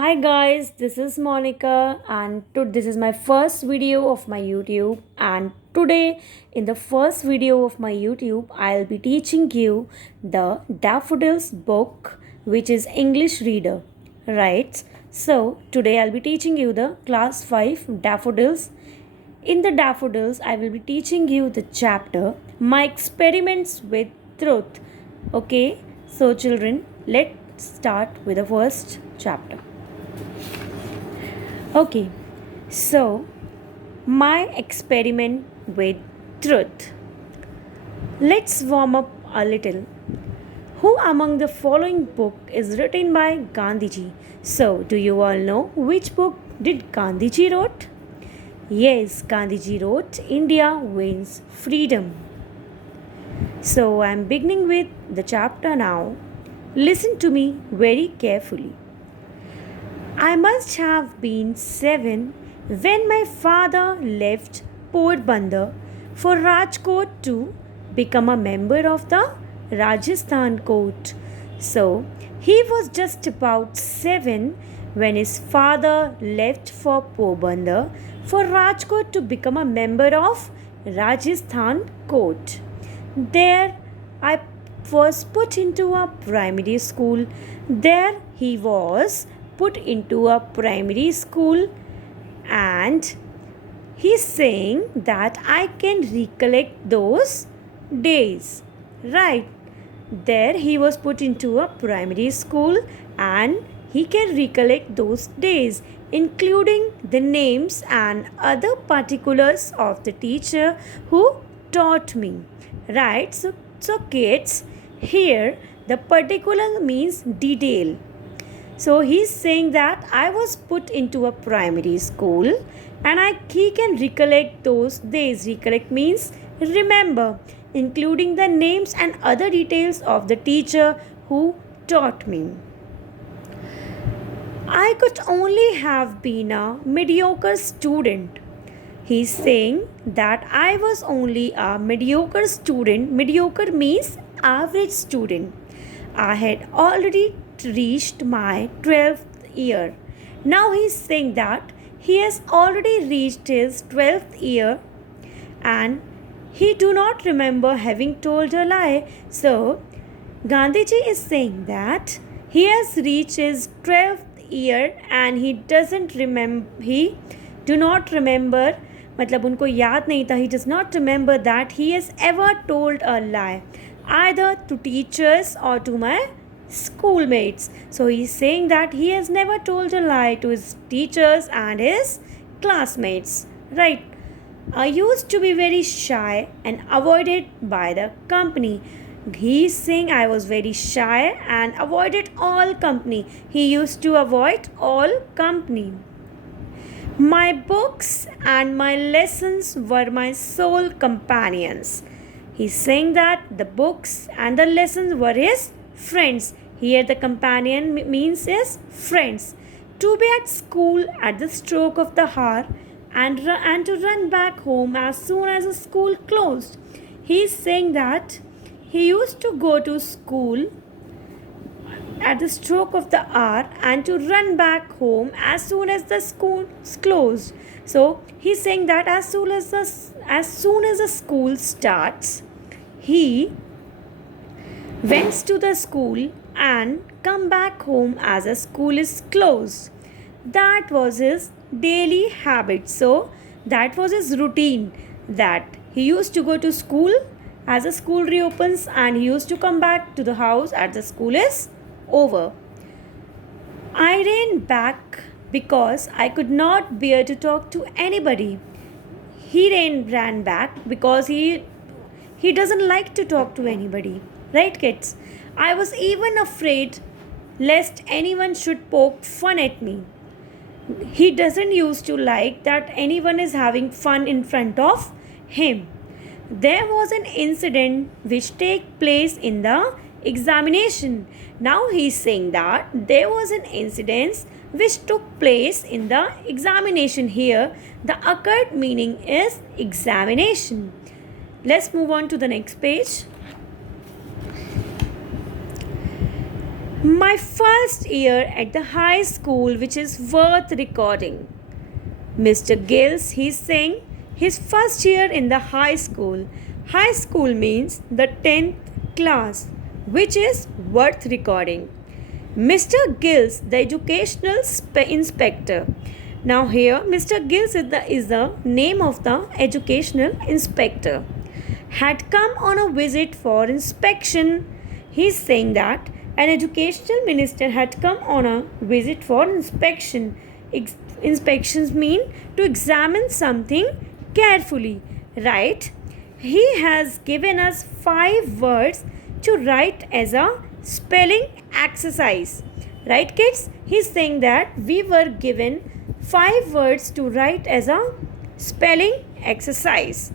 Hi guys, this is Monica and this is my first video of my YouTube, and today in the first video of my YouTube I'll be teaching you the Daffodils book, which is English reader, right? So today I'll be teaching you the class 5 Daffodils. In the Daffodils I will be teaching you the chapter My Experiments with Truth. Okay, so children, let's start with the first chapter. Okay, so my experiment with truth. Let's warm up a little. Who among the following book is written by Gandhiji? So, do you all know which book did Gandhiji wrote? Yes, Gandhiji wrote India Wins Freedom. So, I'm beginning with the chapter now. Listen to me very carefully. I must have been 7 when my father left Porbandar for Rajkot to become a member of the Rajasthan court. So he was just about 7 when his father left for Porbandar for Rajkot to become a member of Rajasthan court. There I was put into a primary school. There he was put into a primary school, and he's saying that I can recollect those days. Right. There he was put into a primary school and he can recollect those days, including the names and other particulars of the teacher who taught me. Right. So kids, here the particular means detail. So he's saying that I was put into a primary school and he can recollect those days. Recollect means remember, including the names and other details of the teacher who taught me. I could only have been a mediocre student. He's saying that I was only a mediocre student. Mediocre means average student. I had already reached my 12th year. Now he's saying that he has already reached his 12th year and he do not remember having told a lie. So Gandhiji is saying that he has reached his 12th year and he do not remember, मतलब उनको याद नहीं था, he does not remember that he has ever told a lie either to teachers or to my schoolmates. So he's saying that he has never told a lie to his teachers and his classmates. Right. I used to be very shy and avoided by the company. He's saying I was very shy and avoided all company. He used to avoid all company. My books and my lessons were my sole companions. He's saying that the books and the lessons were his friends. Here the companion means is friends. To be at school at the stroke of the hour and to run back home as soon as the school closed. He is saying that he used to go to school at the stroke of the hour and to run back home as soon as the school closed. So he's saying that as soon as the school starts, he went to the school and come back home as the school is closed. That was his daily habit. So that was his routine, that he used to go to school as the school reopens and he used to come back to the house as the school is over. I ran back because I could not bear to talk to anybody. He ran back because he doesn't like to talk to anybody. Right, kids? I was even afraid lest anyone should poke fun at me. He doesn't used to like that anyone is having fun in front of him. There was an incident which take place in the examination. Now he's saying that there was an incident which took place in the examination. Here the occurred meaning is examination. Let's move on to the next page. My first year at the high school, which is worth recording. Mr. Gills, he's saying his first year in the high school. High school means the 10th class, which is worth recording. Mr. Gills, the educational inspector. Now here, Mr. Gills is the name of the educational inspector. Had come on a visit for inspection. He's saying that an educational minister had come on a visit for inspection. Inspections mean to examine something carefully, right? He has given us 5 words to write as a spelling exercise. Right, kids? He's saying that we were given 5 words to write as a spelling exercise.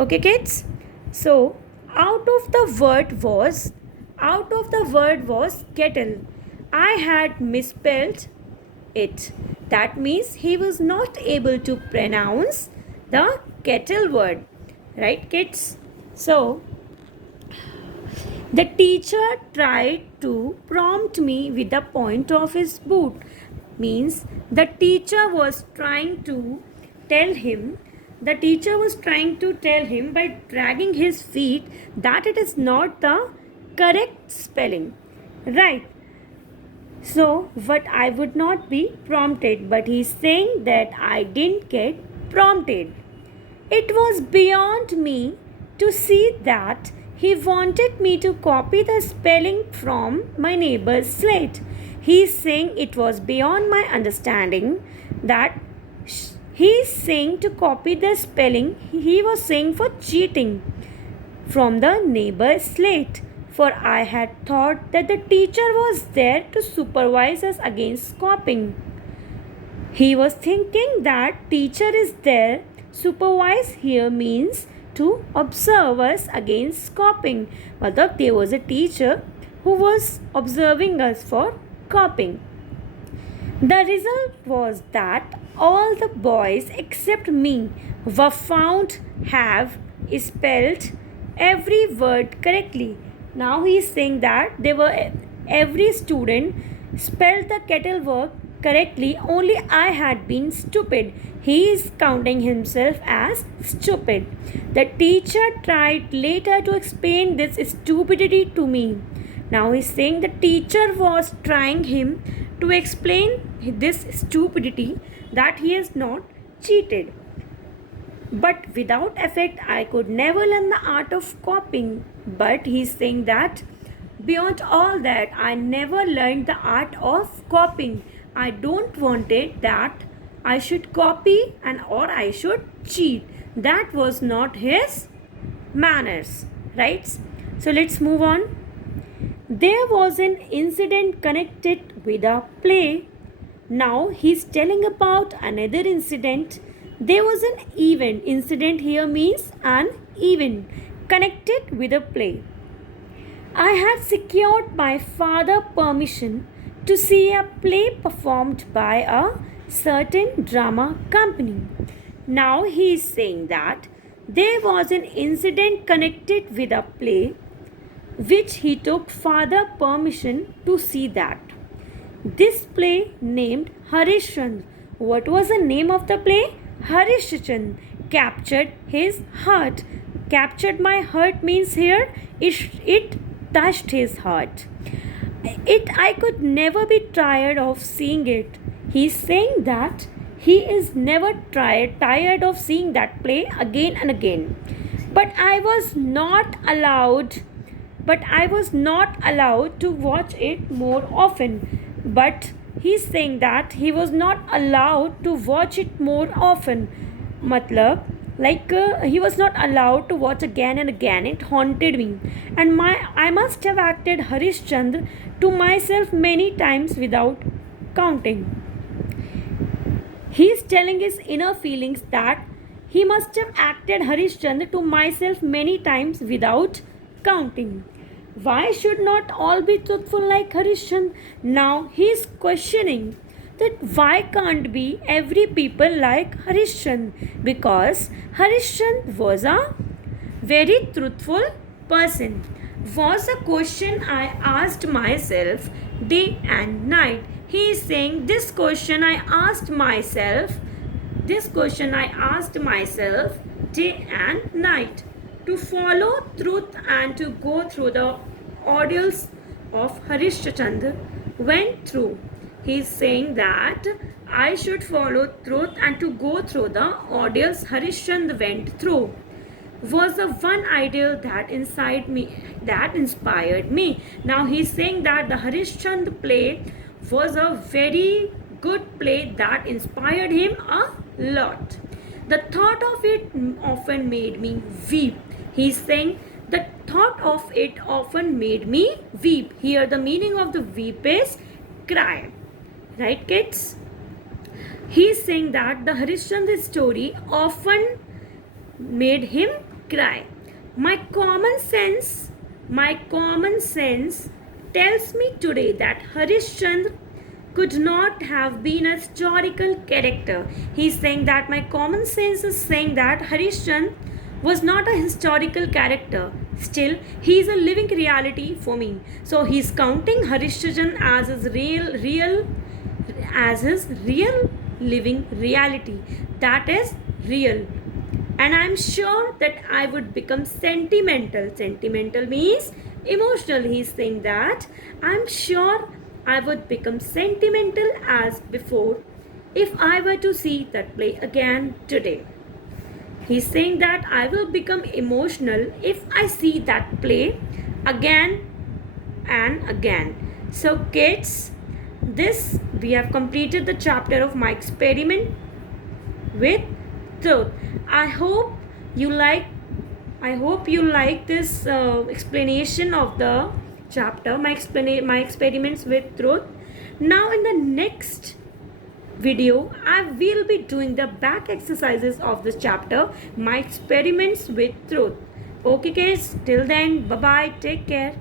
Okay, kids? So, out of the word was kettle. I had misspelled it. That means he was not able to pronounce the kettle word. Right, kids? So, the teacher tried to prompt me with the point of his boot. Means the teacher was trying to tell him by dragging his feet that it is not the correct spelling. Right. So, but I would not be prompted, but he's saying that I didn't get prompted. It was beyond me to see that he wanted me to copy the spelling from my neighbor's slate. He's saying it was beyond my understanding that he's saying to copy the spelling. He was saying for cheating from the neighbor's slate. For I had thought that the teacher was there to supervise us against copying. He was thinking that teacher is there. Supervise here means to observe us against copying. Matlab there was a teacher who was observing us for copying. The result was that all the boys except me were found have spelled every word correctly. Now he is saying that every student spelled the kettle word correctly, only I had been stupid. He is counting himself as stupid. The teacher tried later to explain this stupidity to me. Now he is saying the teacher was trying him to explain this stupidity that he has not cheated. But without effect, I could never learn the art of copying. But he's saying that beyond all that, I never learned the art of copying. I don't want it that I should copy or I should cheat. That was not his manners, right? So let's move on. There was an incident connected with a play. Now he's telling about another incident. There was an event. Incident here means an event connected with a play. I had secured my father permission to see a play performed by a certain drama company. Now he is saying that there was an incident connected with a play which he took father permission to see that. This play named Harishchandra. What was the name of the play? Harishchandra captured his heart. Captured my heart means here it touched his heart. I could never be tired of seeing it. He's saying that he is never tired of seeing that play again and again. But I was not allowed to watch it more often. But he's saying that he was not allowed to watch it more often. Matlab, he was not allowed to watch again and again. It haunted me. And I must have acted Harishchandra to myself many times without counting. He is telling his inner feelings that he must have acted Harishchandra to myself many times without counting. Why should not all be truthful like Harishchandra? Now he is questioning that why can't be every people like Harishchandra? Because Harishchandra was a very truthful person. was a question I asked myself day and night. He is saying this question I asked myself, day and night. To follow truth and to go through the ordeals of Harishchandra went through. He is saying that I should follow truth and to go through the ordeals Harishchandra went through was the one ideal that inspired me. Now he's saying that the Harishchandra play was a very good play that inspired him a lot. The thought of it often made me weep. He's saying the thought of it often made me weep. Here the meaning of the weep is cry. Right, kids? He's saying that the Harishchandra story often made him cry. My common sense tells me today that Harishchandra could not have been a historical character. He's saying that my common sense is saying that Harishchandra was not a historical character. Still, he is a living reality for me. So he's counting Harishchandra as his real living reality. That is real. And I'm sure that I would become sentimental. Sentimental means emotional. He's saying that I'm sure I would become sentimental as before if I were to see that play again today. He's saying that I will become emotional if I see that play again and again. So kids, this we have completed the chapter of my experiment with truth. I hope you like this explanation of the chapter, my experiments with truth. Now in the next video I will be doing the back exercises of this chapter, my experiments with truth. Okay guys, till then, bye bye, take care.